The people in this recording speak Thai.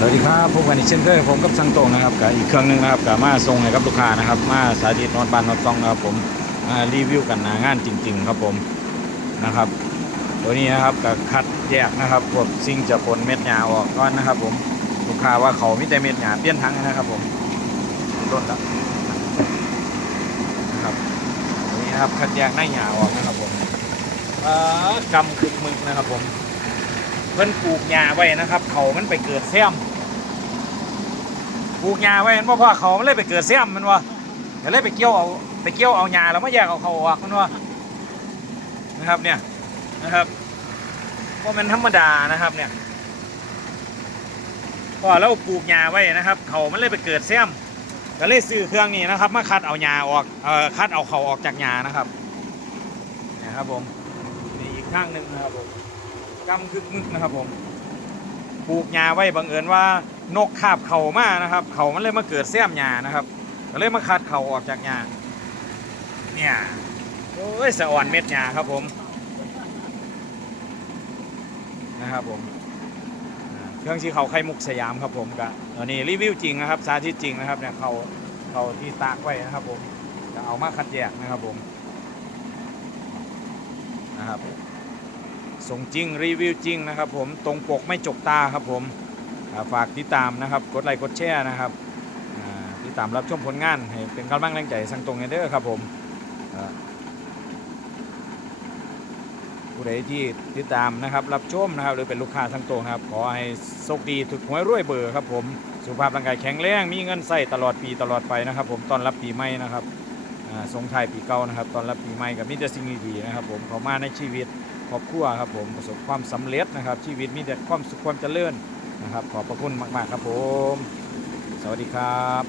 สวัสดีครับพบกันอีกเช่นเคยผมกับสังโตงนะครับกับอีกเครื่องหนึงนะครับกับมาส่งให้กับลูกค้านะครับ มาสาธิตนอนบานนอนซองนะครับผมมารีวิวกันหนางานจริง ๆ ครับผมนะครับ ตัวนี้นะครับกับคัดแยกนะครับพวกสิ่งจะปนเม็ดหญ้าออกก่อนนะครับ ผมลูกค้าว่าเขามีแต่เม็ดหญ้าเปลี่ยนทั้งนะครับผมต้นแล้วนะครับตัวนี้นะครับคัดแยกหน้าหญ้าออกนะครับผมเออกำคึกมึกนะครับผมเพิ่นปลูกหญ้าไว้นะครับ เขามันไปเกิดแซม ปลูกหญ้าไว้มันบ่พอเขามันเลยไปเกิดแซมมันวะก็เลยไปเกี่ยวเอาไปเกี่ยวเอาหญ้าแล้วมาแยกเอาเขาออกมันวะนะครับเนี่ยนะครับเพราะมันธรรมดานะครับเนี่ยพอเราปลูกหญ้าไว้นะครับ เขามันเลยไปเกิดแซมก็เลยซื้อเครื่องนี้นะครับ มาคัดเอาหญ้าออกเอ่อคัดเอาเขาออกจากหญ้านะครับเนี่ยครับผมนี่อีกข้างหนึ่งนะครับผมกำคึกมึกนะครับผมปลูกหญ้าไว้บังเอิญว่า นกคาบเข่ามานะครับ เขามันเลยมาเกิดแซมหญ้านะครับก็เลยมาคัดเข่าออกจากหญ้าเนี่ยโอ้ยสะอ่อนเม็ดหญ้าครับผมนะครับผมเครื่องชีเขาไข่มุกสยามครับผมกับอันนี้รีวิวจริงนะครับสาธิตจริงนะครับเนี่ยเขาเขาที่ตากไว้นะครับผมจะเอามาคัดแยกนะครับผมนะครับส่งจริงรีวิวจริงนะครับผมตรงปกไม่จกตาครับผม ฝากติดตามนะครับกดไลค์กดแชร์นะครับติดตามรับชมผลงานให้เป็นกำลังแรงใจสั่งตรงเด้อครับผมผู้ใดที่ติดตามนะครับรับชมนะครับหรือเป็นลูกค้าสั่งตรงครับ ขอให้โชคดีถูกหวยรวยเบอร์ครับผมสุขภาพร่างกายแข็งแรงมีเงินใส่ตลอดปีตลอดไปนะครับ ผมตอนรับปีใหม่นะครับสงท้ายปีเก่านะครับ ตอนรับปีใหม่กับมิตรสิ่งดีๆนะครับ ผมเขามาในชีวิตครอบครัวครับผมประสบความสำเร็จนะครับ ชีวิตมีแต่ความสุขความเจริญ นะครับ ขอบพระคุณมาก ๆ ครับผม สวัสดีครับ